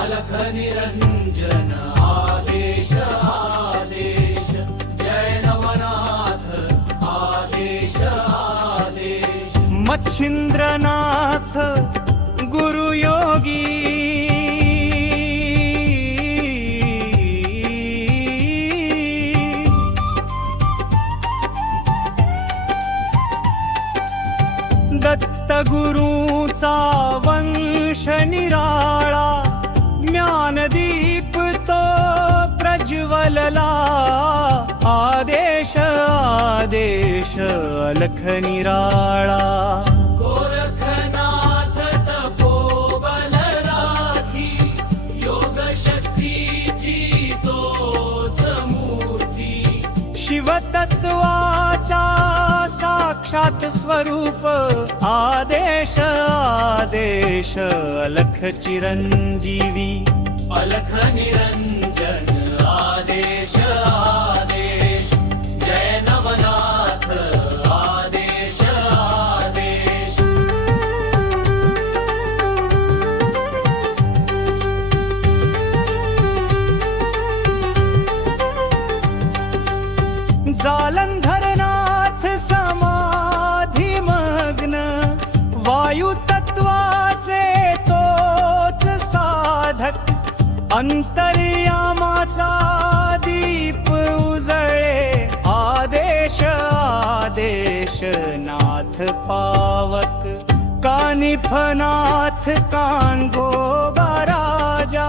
अलख निरंजन आदेश आदेश, जय नवनाथ आदेश आदेश। मच्छिंद्रनाथ गुरुयोगी, दत्तगुरूचा वंश निराळा, ज्ञानदीप तो प्रज्वलला। आदेश आदेश अलख निराळा, गोरखनाथ तपोबल राखी, योग शक्तीची तोच मूर्ती। शिवतत्वाचा साक्षात स्वरूप, आदेश आदेश अलख चिरंजीवी। अलख निरंजन आदेश आदेश, जय नवनाथ आदेश आदेश। जालंधरनाथ समाधिमग्न, वायुतत्वाचे तोच साधक। अंतर्यामाचा दीप उजळे, आदेश आदेश नाथ पावक। कानिफनाथ कानगोबा राजा,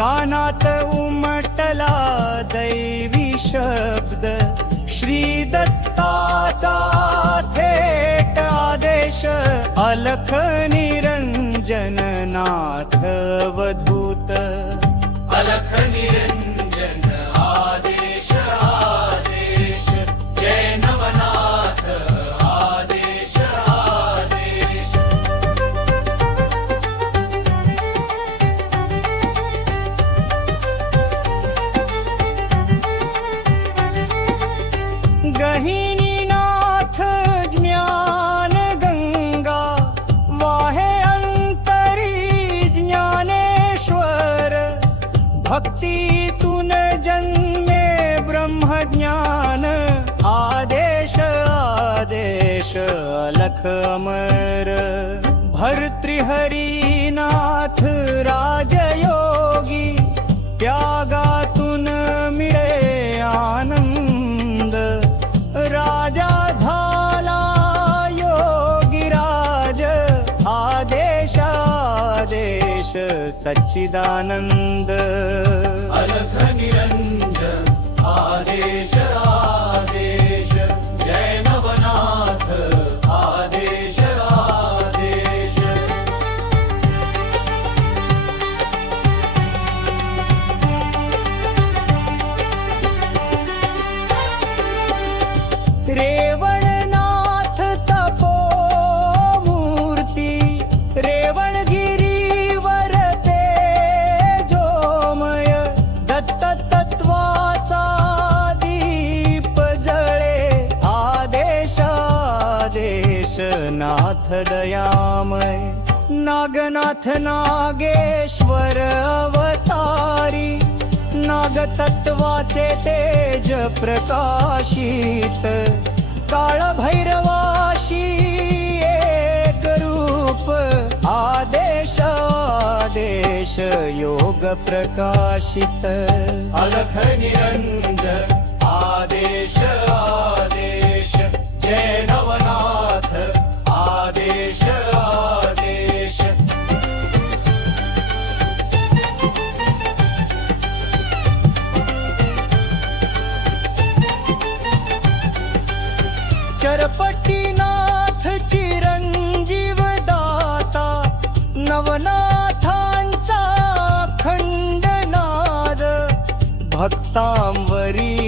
कानात उमटला दैवी शब्द। श्री दत्ताचा थेट आदेश, अलख निरंजन नाथ वधूत। अलख निरंजन आदेश आदेश, जय नवनाथ आदेश आदेश। गहिनीनाथ ज्ञान गंगा, वाहे अंतरी ज्ञानेश्वर। भक्तीतून जन्मे ब्रह्मज्ञान, आदेश आदेश अलख अमर। भर्तृहरीनाथ राजयोगी, त्यागातून मिळे आनंद। राजा झाला योगीराज, आदेश आदेश सच्चिदानंद। अलख निरंजन आदेश आदेश, जय नवनाथ आदेश आदेश। रेवणनाथ तपोमूर्ती, रेवणगिरीवर तेजोमय। दत्ततत्वाचा दीप जळे, आदेश आदेश नाथ दयामय। नागनाथ नागेश्वर अवतारी, नागतत्वाचे तेज प्रकाशित। काळभैरवाशी एक रूप, आदेश आदेश योग प्रकाशित। अलख निरंजन आदेश आदेश, जय नवनाथ आदेश आदेश। चरपटीनाथ चिरंजीव दाता, नवनाथांचा खंडनाद। भक्तांवरी